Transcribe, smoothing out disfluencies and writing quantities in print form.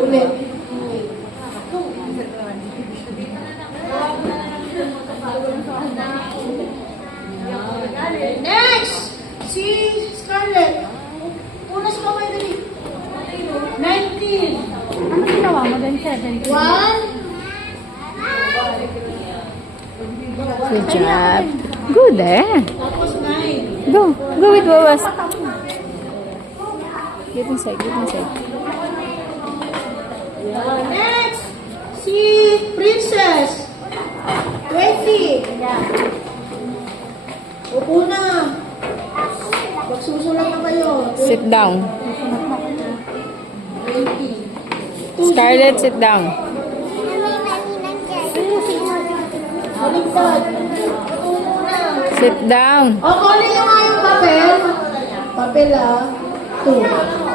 Ulit. Next! Si Scarlett. Una sa kamay dali. 19. Ano ginawa mo din, 7? 1. Good job. Good eh. Tapos 9. Go. Go with Wawas. Get inside. Get inside. Next! Si Princess. 20. Upo na. Magsusulat na kayo. Sit down. 20. Scarlett, sit down. Baliktad. Upo na. Sit down. O, kunin nyo nga yung papel. Papel ah. 2.